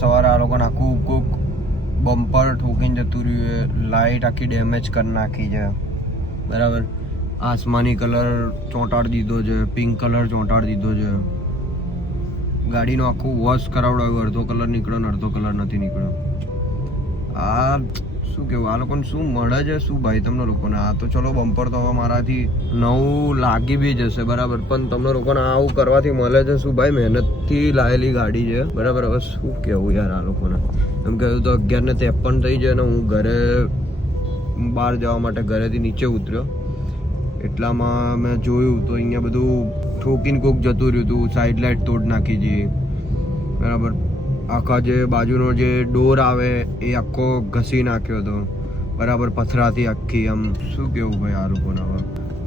સવારે આ લોકોને આખું કોક બમ્પર ઠોકીને જતું રહ્યું, લાઇટ આખી ડેમેજ કરી નાખી છે બરાબર. આસમાની કલર ચોંટાડી દીધો છે, પિંક કલર ચોંટાડી દીધો છે, ગાડીનો આખું વોશ કરાવડાવ્યું, અડધો કલર નીકળ્યો ને અડધો કલર નથી નીકળ્યો. આ શું કેવું, આ લોકોને શું મળે છે શું ભાઈ તમને લોકોને? આ તો ચલો બમ્પર તો હવે મારાથી નવું લાગી બી જશે બરાબર, પણ તમને લોકોને આવું કરવાથી મળે છે શું ભાઈ? મહેનતથી લાયેલી ગાડી છે બરાબર. હવે શું કેવું યાર આ લોકોને? એમ કહ્યું તો 11:53 થઈ જાય ને હું ઘરે બહાર જવા માટે ઘરેથી નીચે ઉતર્યો, એટલામાં મેં જોયું તો અહીંયા બધું ઠોકીને કોક જતું રહ્યું હતું, સાઈડ લાઇટ તોડ નાખી હતી બરાબર. આખા જે બાજુનો જે ડોર આવે એ આખો ઘસી નાખ્યો હતો બરાબર, પથરાથી આખી. આમ શું કેવું ભાઈ આ લોકોને?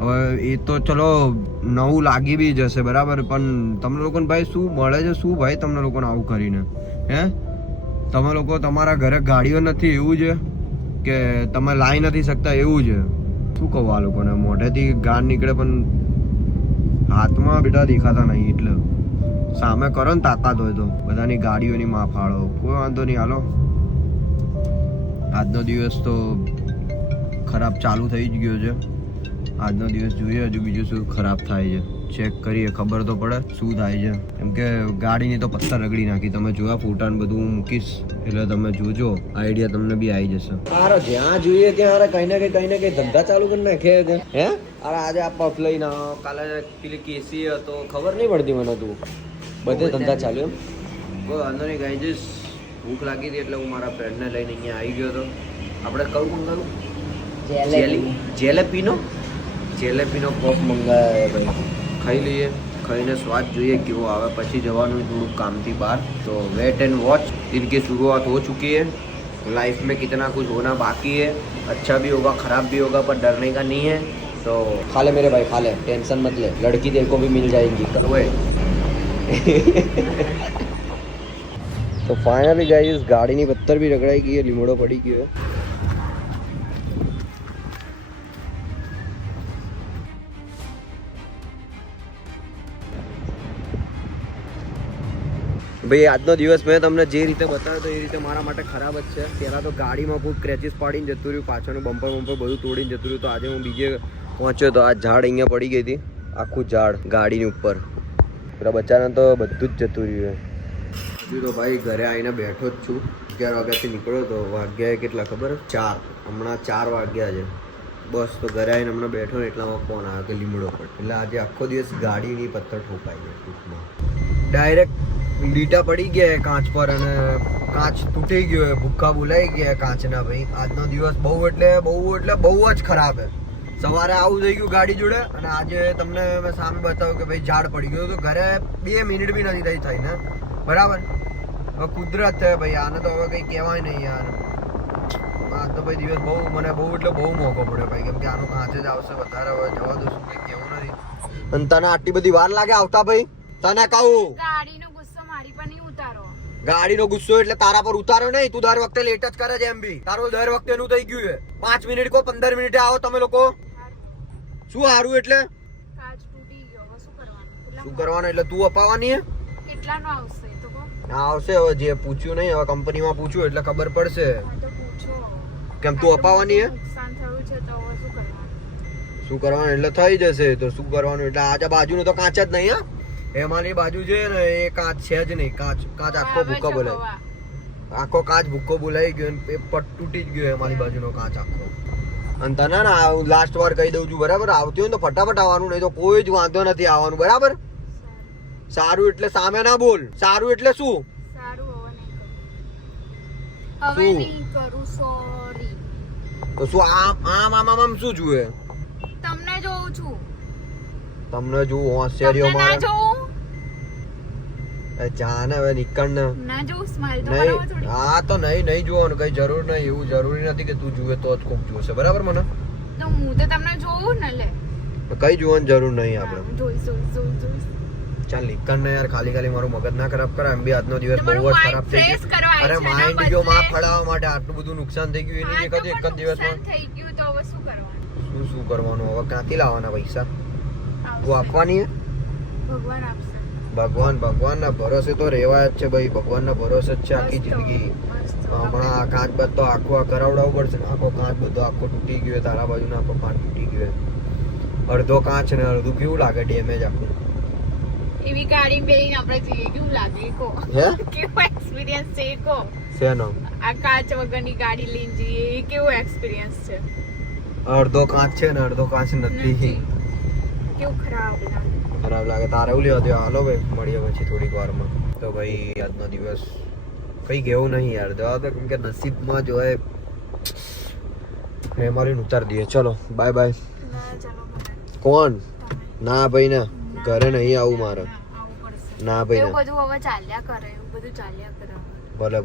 હવે એ તો ચલો નવું લાગી બી જશે બરાબર, પણ તમને લોકોને ભાઈ શું મળે છે શું ભાઈ તમને લોકોને આવું કરીને? હે, તમે લોકો તમારા ઘરે ગાડીઓ નથી એવું છે કે તમે લાવી નથી શકતા એવું છે? શું કહું આ લોકોને? મોઢેથી ગાળ નીકળે પણ હાથમાં બેટા દેખાતા નહીં, એટલે સામે કરો ને તાકાત હોય તો. બધાની ગાડીઓની માં ફાળો, કોઈ વાંધો નહીં હાલો. આજનો દિવસ તો ખરાબ ચાલુ થઈ જ ગયો છે. આજનો દિવસ જોઈએ હજુ બીજું શું ખરાબ થાય છે, ચેક કરીએ, ખબર તો પડે શું થાય છે. કેમ કે ગાડીની તો પથ્થર રગડી નાખી, તમે જોયા ફોટા ને બધું મૂકીશ એટલે તમે જોજો, આઈડિયા તમને બી આવી જશે. અરે જ્યાં જોઈએ ત્યાં કઈ ને કઈ ધંધા ચાલુ કરી નાખે છે. હે અરે આજે આ પફ લઈને આવો, કાલે પેલી કેસી હતો, ખબર નહીં પડતી મને. તું બધે ધંધા ચાલુ એમ? કોઈ વાંધો નહીં ગાઈ જઈશ. ભૂખ લાગી હતી એટલે હું મારા ફ્રેન્ડને લઈને અહીંયા આવી ગયો હતો. આપણે કયું મંગાવું? જેલેબીનો પફ મંગાવ્યા ભાઈ, ખાઈ લઈએ. ખાઈને સ્વાદ જોઈએ કેવો આવે, પછી જવાનું થોડુંક કામથી બહાર. તો वेट एंड वॉच, दिन की शुरुआत हो चुकी है. लाइफ में कितना कुछ होना बाकी है, अच्छा भी होगा खराब भी होगा, पर डरने का नहीं है. तो खा ले मेरे भाई, खा ले, टेंशन मत ले, लड़की तेरे को भी मिल जाएगी कल. तो फाइनली गाइस गाડીની પથ્થર બી રગડાઈ ગઈ, લીમડો પડી ગયો. ભાઈ આજનો દિવસ મેં તમને જે રીતે બતાવ્યો તો એ રીતે મારા માટે ખરાબ જ છે. પહેલાં તો ગાડીમાં ખૂબ ક્રેચીસ પાડીને જતું રહ્યું, પાછળનું બમ્પર બધું તોડીને જતું રહ્યું. તો આજે હું બીજે પહોંચ્યો તો આ ઝાડ અહીંયા પડી ગઈ હતી, આખું ઝાડ ગાડીની ઉપર. પેલા બચ્ચાને તો બધું જ જતું રહ્યું. હજુ તો ભાઈ ઘરે આવીને બેઠો જ છું. 11 વાગ્યાથી નીકળ્યો તો વાગ્યા કેટલા ખબર? 4. હમણાં 4 વાગ્યા છે બસ. તો ઘરે આવીને હમણાં બેઠો ને એટલામાં ફોન આવ્યો કે લીમડો પડ. એટલે આજે આખો દિવસ ગાડીની પથ્થર ઠોકાઈ છે ટૂંકમાં. ડાયરેક્ટ લીટા પડી ગયા કાચ પર અને કાચ તૂટી ગયો, ભૂક્કા બોલાઈ ગયા કાચના. ભાઈ આજનો દિવસ બહુ એટલે બહુ જ ખરાબ છે. સવારે આવું થઈ ગયું ગાડી જોડે, અને આજે તમને મેં સામે બતાવ્યું કે ભાઈ ઝાડ પડી ગયું. તો ઘરે 2 મિનિટ બી નથી થઈ ને બરાબર. હવે કુદરત છે ભાઈ, આને તો હવે કંઈ કહેવાય નહીં યાર. આજ તો ભાઈ દિવસ મને બહુ મોંઘો પડ્યો ભાઈ, કેમ કે આનો કાચ જ આવશે વધારે. હવે જવા દો, શું કંઈ કહેવું નથી. અને તને આટલી બધી વાર લાગે આવતા ભાઈ? તને કહું ગાડીનો ગુસ્સો એટલે તારા પર ઉતારો નહીં. તું દર વખતે લેટ જ કરે છે એમ બી. તારું દર વખતે એનું થઈ ગયું છે. 5 મિનિટ કો 15 મિનિટે આવો તમે લોકો. શું હારું એટલે શું કરવાનું? એટલે તું અપાવવાની હે? કેટલાનો આવશે તો કો? આવશે હવે, જે પૂછ્યું નહીં, હવે કંપનીમાં પૂછ્યું એટલે ખબર પડશે. કેમ તું અપાવવાની હે? નુકસાન થયું છે તો હવે શું કરવાનું? શું કરવાનું એટલે થઈ જશે. તો શું કરવાનું? એટલે આજે બાજુનો તો કાચ જ નહીં. હા, એમાંની બાજુ છે ને એ કાચ છે જ નહીં. કાચ આખો ભૂક્કો બોલાય, આખો કાચ ભૂક્કો બોલાઈ ગયો, એ પટ તૂટી જ ગયો એમાંની બાજુનો કાચ આખો. અને તને ને લાસ્ટ વાર કહી દઉં છું બરાબર, આવતી હોય તો ફટાફટ આવવાનું, નહીં તો કોઈ જ વાંધો નથી આવવાનું બરાબર. સારું એટલે સામે ના બોલ. સારું એટલે શું? સારું હવે નહીં કરું, સોરી. તો શું આમ શું જુએ? તમને જોઉં છું. તમને જોઉં હોશિયારીઓ મારે જાને. હવે નીકળ ને. ના જોઉં, સ્માઈલ તો નહીં. કરાવો થોડી. હા તો નહીં જોવાનું, કઈ જરૂર નહીં. એવું જરૂરી નથી કે તું જુએ તો જ કોક જોશે બરાબર. મને તો હું તો તમને જોઉં ને. લે કઈ જોવાની જરૂર નહીં આપણે. જોઈશ. ચાલ નીકળ ને યાર, ખાલી મારું મગજ ના ખરાબ કરાય. એમ બી આજનો દિવસ બહુ જ ખરાબ થઈ ગયો. અરે માઇન્ડ જો માં ફળાવવા માટે આટલું બધું નુકસાન થઈ ગયું એની એક જ દિવસમાં થઈ ગયું. તો હવે શું કરવાનું? શું કરવાનું? હવે ક્યાંથી લાવવાના પૈસા? તું આપવાની હે? ભગવાન આપશે. ભગવાનના ભરોસે તો રહેવાય જ છે ભાઈ. ભગવાનના ભરોસે જ છે આખી જિંદગી. હમણાં આ કાચ બધો આખો આ કરાવડાવવું પડશે ને. આખો કાચ બધો આખો તૂટી ગયો, તારા બાજુનો આખો કાચ તૂટી ગયો. અડધો કાચ ને અડધું કેવું લાગે ડેમેજ આખું. એવી ગાડી બેહીને આપણે જઈએ કેવું લાગે કો? હે કેવો એક્સપિરિયન્સ છે કો? શેનો? આ કાચ વગરની ગાડી લઈને જઈએ એ કેવો એક્સપિરિયન્સ છે? અડધો કાચ છે ને અડધો કાચ નથી. કેવું ખરાબ લાગે. તારે એવું લેવા દે. હાલો ભાઈ, મળીએ પછી થોડીક વારમાં. તો ભાઈ આજનો દિવસ કઈ ગયું નહીં યાર. જવા દો, કેમ કે નસીબમાં જો હે મારી ઉતાર દઈએ. ચલો બાય બાય. ના ચાલો કોણ? ના ભાઈ ના, ઘરે નહીં આવું મારે. આવું પડશે. ના ભાઈ એવું ના. બધું હવે ચાલ્યા કરે, એવું બધું ચાલ્યા કરે.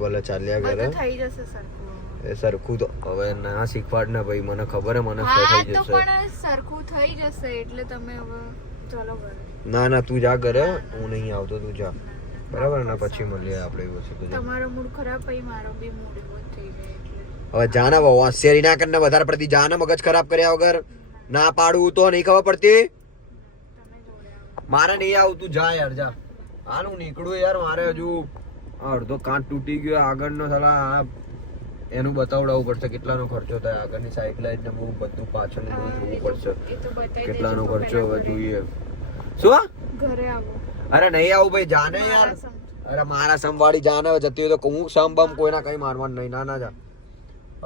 ભલે ચાલ્યા કરે. બધું થઈ જશે સરખું. એ સરખું તો હવે ના શીખવાડ ને ભાઈ. મને ખબર હે મને હા થઈ તો જશે. પણ સરખું થઈ જશે એટલે તમે હવે ચાલો ઘરે. ના તું જા ઘરે, હું નહીં આવતો. તું જા, બરાબર ને? પછી મળીએ આપણે. એ વસ્તુ તો જા. તમારો મૂડ ખરાબ પછી મારો બી મૂડ એવો જ થઈ જાય એટલે હવે જાને હોશિયારી ના કરીને વધારે પડતી જાને મગજ ખરાબ કર્યા વગર ના પાડું તો નહીં ખબર પડતી. તમે જોડે આવો. મારે નહીં આવું. તું જા યાર, જા. હાલ હું નીકળું યાર. મારે હજુ અડધો કાચ તૂટી ગયો આગળનો. સાલા એનું બતાવડાવવું પડશે કેટલાનો ખર્ચો થાય. આગળની સાઈડ લાઈટ ને બહુ બધું પાછળનું બધું જોવું પડશે. એ તો બતાવી કેટલાનો દેજો, ખર્ચો હવે પહેલા જોઈએ. શું? ઘરે આવો. અરે નહીં આવું ભાઈ, જાને યાર. મારા સમજો. અરે મારા સંભાળી જાને. હવે જતી હોય તો હું સમ બમ કોઈના કઈ મારવાનું નહીં. ના જા.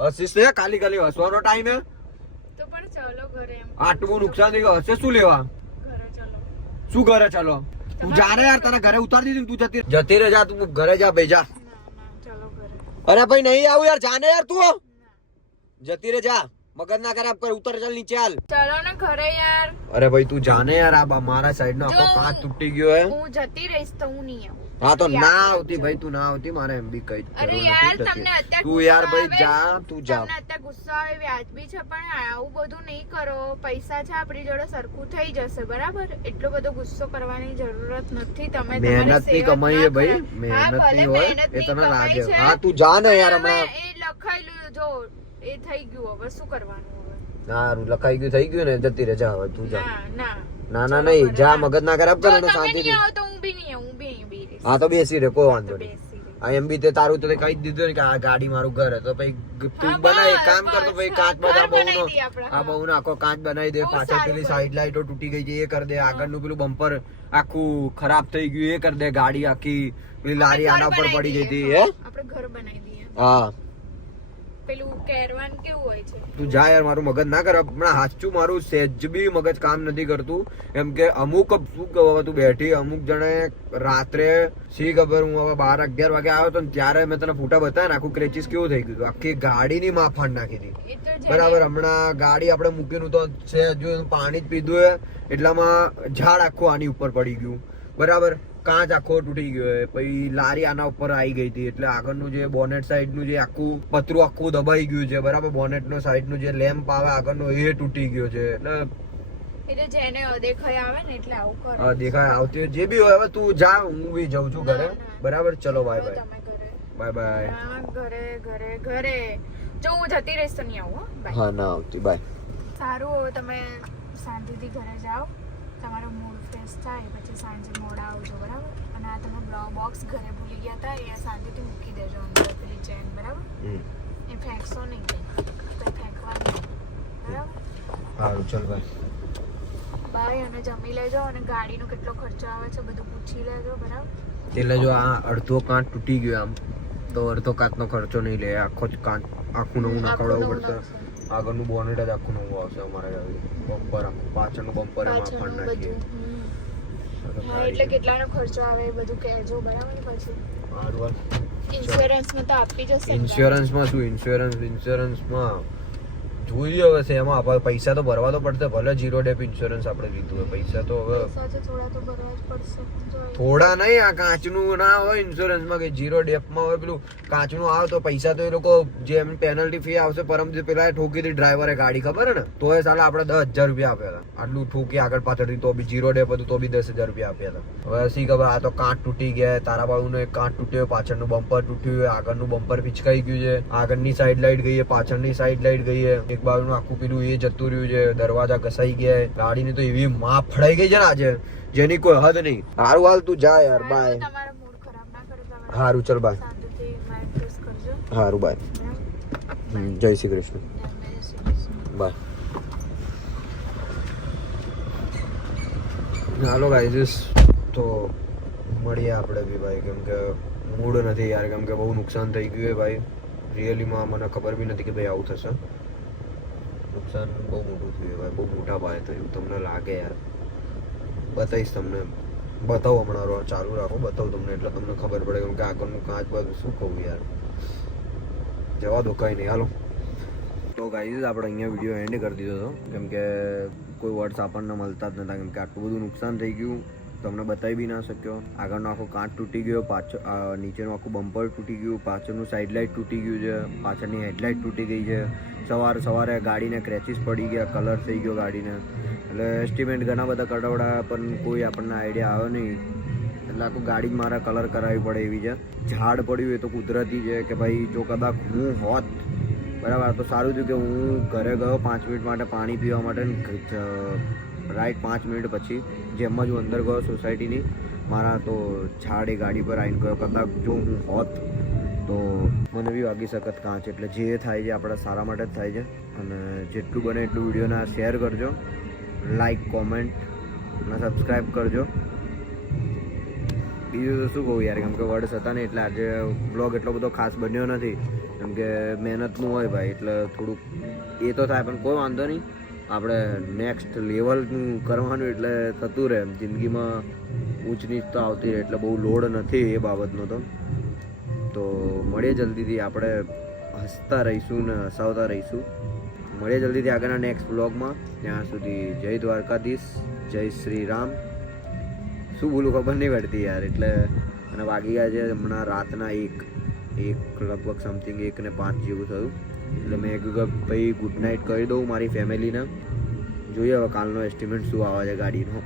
હસીશ ને ખાલી હસવાનો ટાઈમ હે. તો પણ ચાલો ઘરે એમ. આટલું નુકસાન થઈ ગયું હશે શું લેવા? ઘરે ચાલો. શું ઘરે ચાલો? તું જાને યાર. તને ઘરે ઉતાર દીધી ને, તું જતી રહે. જા તું ઘરે જા ભાઈ, જા. ના ચાલો ઘરે. અરે ભાઈ નહીં આવું યાર. જાને યાર તું. ના. જતી રે, જા. મગજ ના ખરાબ કર. ઉતર, ચાલ નીચે હાલ. ચાલો ને ઘરે યાર. અરે ભાઈ તું જાને યાર. આ મારા સાઈડ નો આખો જો કાચ તૂટી ગયો હે. હું જતી રહીશ તો હું નહીં આવું. હા તો યાદ ના રાખજો. આવતી ભાઈ. તું ના આવતી. મારે એમ બી કઈ અરે જરૂર યાર નથી તમને જતી. અત્યારે તું યાર ગુસ્સો ભાઈ આવે. જા. તું જા. તમને અત્યારે ગુસ્સો આવે વ્યાજબી છે પણ આવું બધું નહીં કરો. પૈસા છે આપણી જોડે, સરખું થઈ જશે બરાબર. એટલો બધો ગુસ્સો કરવાની જરૂરત નથી. તમે તમારી મહેનત ની સેવક કમાઈ ના હે ભાઈ. ખરાબ. મહેનત હા, ભલે ની હોય મહેનત એ ની તને કમાઈ લાગે. છે. હા તું જા ને યાર. પણ હવે હમણાં એ લખાયેલું જો એ થઈ ગયું. હવે શું કરવાનું હવે? સારું લખાઈ ગયું, થઈ ગયું ને. જતી રહે, જા હવે તું જા. ના ના નહીં. જા, મગજ ના ખરાબ જો કરે ને તમે શાંતિ નહીં આવો તો હું બી નહીં આવું. હું બી અહીં બેસીશ. હા તો બેસી રે, કોઈ વાંધો તો નહીં. બેસી રહીશ. આ એમ બી તે તારું તો કહી જ દીધું ને કે આ ગાડી મારું ઘર હે. તો ભાઈ તું હા, બનાય. એક બસ, કામ કર તો ભાઈ કાચ ઘર બધા બનાવી બહુ દઈએ આપણે, આ હા. બહુ આખો કાચ બનાવી દે. બહુ પાછળ સારું પેલી કર્યું. સાઈડ લાઈટો તૂટી ગઈ છે એ કરી દે. આગળનું પેલું બમ્પર આખું ખરાબ થઈ ગયું એ કરી દે. ગાડી આખી પેલી લારી આપણે આના ઘર ઉપર પડી બનાવી ગઈ હતી. દઈએ. હે આપણે ઘર બનાવી દઈએ. હા પેલું કેરવાન કેવું હોય છે? તું જા યાર. મારું મગજ ના કર હમણાં. હાચું મારું સહેજ બી મગજ કામ નથી કરતું. એમ કે અમુક શું કહું હવે તું બેઠી. અમુક જણે રાત્રે શી ખબર હું હવે 12-11 વાગે આવ્યો તો ત્યારે મેં તને ફોટા બતાવ્યા ને આખું ક્રેચીસ કેવું થઈ ગયું હતું. આખી ગાડીની માફાડ નાખી હતી. એ તો બરાબર. હમણાં ગાડી આપણે મૂકીનું તો છે હજુ પાણી જ પીધું હે એટલામાં ઝાડ આખું આની ઉપર પડી ગયું. બરાબર. કાચ આખો તૂટી ગયો. પછી લારી આના ઉપર આવી ગઈ હતી એટલે આગળનું જે બોનેટ સાઈડ નું જે આખું પતરું આખું દબાઈ ગયું છે. બરાબર. બોનેટ નો સાઈડ નું જે લેમ્પ આવે આગળનો એ તૂટી ગયો છે. એટલે જેને અદેખાઈ આવે ને એટલે આવું કરે. દેખાય આવતી હોય. જે બી હોય હવે તું જા. હું બી જઉં છું ઘરે. બરાબર. ચલો બાય બાય. તમે ઘરે. Bye bye. હા, ઘરે. જો હું જતી રહીશ તો નહીં આવું. હો? બાય. હા ના આવતી. બાય. સારું હવે તમે શાંતિથી ઘરે જાઓ. તમારો મૂડ ફ્રેશ થાય પછી સાંજે મોડા આવજો બરાબર. અને આ તમે બોક્સ ઘરે ભૂલી ગયા હતા એ શાંતિથી મૂકી દેજો અંદર પેલી ચેન બરાબર. એ ફેંકશો નહીં તો ફેંકવાની બરાબર. સારું ચલ બાય. બાય. અને જમી લેજો અને ગાડીનો કેટલો ખર્ચો આવે છે બધું પૂછી લેજો બરાબર. એટલે જો આ અડધો કાચ તૂટી ગયો આમ તો અડધો કાચનો ખર્ચો નહીં લે. આખો જ કાચ આખું નવું નખાવડાવવું પડશે. આગળનું બોનેટ જ આખું નવું આવશે અમારે. બમ્પર આખું પાછળનું બમ્પર એમાં પણ પાછળનું નાખીએ. બધું. હા એટલે કેટલાનો ખર્ચો આવે એ બધું કહેજો બરાબર ને પછી. ઇન્સ્યોરન્સમાં તો આપી જશે ને. ઇન્સ્યોરન્સમાં શું? ઇન્સ્યોરન્સમાં જોઈએ હવે છે એમાં આપણે પૈસા તો ભરવા તો પડશે. ભલે 0 ડેપ ઇન્સ્યોરન્સ આપણે લીધું હોય. પૈસા તો હવે પૈસા તો થોડા તો ભરવા જ પડશે. જો એ થોડા નહીં. આ કાચનું ના હોય ઇન્સ્યોરન્સમાં કે 0 ડેપમાં હોય. પેલું કાચનું આવે તો પૈસા તો એ લોકો જે એમ પેનલ્ટી ફી આવશે. પરમથી પેલા ઠોકી હતી ડ્રાઈવરે ગાડી ખબર હે ને તો એ સાલા આપણે 10,000 રૂપિયા આપ્યા હતા. આટલું ઠોકી આગળ પાછળથી તો બી 0 ડેપ હતું તો બી 10,000 રૂપિયા આપ્યા હતા. હવે શી ખબર. આ તો કાચ તૂટી ગયા. તારા બાજુનો એક કાચ તૂટ્યો. પાછળનું બમ્પર તૂટ્યું. આગળનું બમ્પર પિચકાઈ ગયું છે. આગળની સાઈડ લાઈટ ગઈ છે. પાછળની સાઈડ લાઈટ ગઈ છે. એક બાજુનું આખું પેલું એ જતું રહ્યું છે, દરવાજા ઘસાઈ ગયા, ગાડીની તો એવી માં ફડાઈ ગઈ છે ને આજે જેની કોઈ હદ નહીં. હારું હાલ તું જા યાર, બાય. તમારો મૂડ ખરાબ ના કરો તમારે. હારું ચલ બાય. શાંતિથી માઇન્ડ ફ્રેશ કરજો. હારું બાય. બરાબર? જય શ્રી કૃષ્ણ. જય શ્રી કૃષ્ણ. બાય. હાલો ગાઈઝ, તો મળીએ આપણે બી ભાઈ, કેમ કે મૂડ નથી યાર, કેમ કે બહુ નુકસાન થઈ ગયું છે ભાઈ. રિયલીમાં મને ખબર બી નથી કે ભાઈ આવું થશે. નુકસાન બહુ મોટું થયું ભાઈ, બહુ મોટા પાયે થયું. તમને લાગે યાર, બતાવીશ તમને, બતાવો હમણાં ચાલુ રાખો, બતાવું તમને એટલે તમને ખબર પડે, કેમ કે આગળનું કાચ બાજુ શું કહું યાર. જવા દો, કંઈ નહીં. હાલો તો ગાઈઝ આપણે અહીંયા વિડીયો એન્ડ કરી દીધો હતો, કેમ કે કોઈ વર્ડ્સ આપણને મળતા જ નતા, કેમ કે આટલું બધું નુકસાન થઈ ગયું, તમને બતાવી બી ના શક્યો. આગળનો આખો કાચ તૂટી ગયો, પાછળ નીચેનું આખું બમ્પર તૂટી ગયું, પાછળનું સાઈડ લાઇટ તૂટી ગયું છે, પાછળની હેડલાઇટ તૂટી ગઈ છે. સવારે ગાડીને ક્રેચીસ પડી ગયા, કલર થઈ ગયો ગાડીને. એટલે એસ્ટિમેટ ઘણા બધા કઢાવડા, પણ કોઈ આપણને આઈડિયા આવ્યો નહીં. એટલે આખું ગાડી જ મારે કલર કરાવવી પડે એવી છે. ઝાડ પડ્યું એ તો કુદરતી છે કે ભાઈ, જો કદાચ હું હોત બરાબર તો સારું થયું કે હું ઘરે ગયો 5 મિનિટ માટે પાણી પીવા માટે, રાઈટ 5 મિનિટ પછી જેમ જ હું અંદર ગયો સોસાયટીની, મારા તો ઝાડ એ ગાડી પર આવીને ગયો. કદાચ જો હું હોત તો મને બી વાગી શકત કાંચ. એટલે જે થાય છે આપણા સારા માટે જ થાય છે. અને જેટલું બને એટલું વિડીયોના શેર કરજો, લાઈક, કોમેન્ટ અને સબસ્ક્રાઈબ કરજો. બીજું તો શું કહું યાર, કેમ કે વર્ડ્સ હતા ને એટલે આજે બ્લોગ એટલો બધો ખાસ બન્યો નથી, કેમ કે મહેનતનું હોય ભાઈ, એટલે થોડુંક એ તો થાય, પણ કોઈ વાંધો નહીં. આપણે નેક્સ્ટ લેવલનું કરવાનું એટલે થતું રહે જિંદગીમાં, ઊંચ નીચ તો આવતી રહે, એટલે બહુ લોડ નથી એ બાબતનો. તો મળીએ જલ્દીથી, આપણે હસતા રહીશું ને હસાવતા રહીશું. મળીએ જલ્દીથી આગળના નેક્સ્ટ બ્લોગમાં. ત્યાં સુધી જય દ્વારકાધીશ, જય શ્રી રામ. શું બોલું ખબર નહીં પડતી યાર. એટલે અને વાગી ગયા છે હમણાં રાતના એક લગભગ સમથિંગ 1:05 જેવું થયું. એટલે મેં કીધું કે ભાઈ ગુડ નાઇટ કરી દઉં મારી ફેમિલીને. જોઈએ હવે કાલનો એસ્ટિમેટ શું આવે છે ગાડીનો.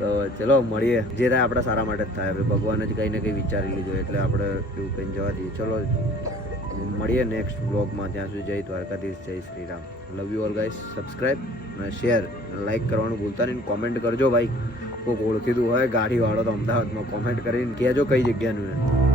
તો ચલો મળીએ, જે થાય આપણા સારા માટે જ થાય. હવે ભગવાને જ કંઈ ને કંઈ વિચારી લીધું, એટલે આપણે એવું કંઈ જવા દઈએ. ચલો મળીએ નેક્સ્ટ બ્લોગમાં. ત્યાં સુધી જય દ્વારકાધીશ, જય Shri Ram. Love you all guys. Subscribe અને શેર અને લાઈક કરવાનું ભૂલતા નહીં. કોમેન્ટ કરજો ભાઈ, કોઈ ઓળખીતું હોય ગાડીવાળો તો અમદાવાદમાં કોમેન્ટ કરીને કહેજો કઈ જગ્યાનું છે.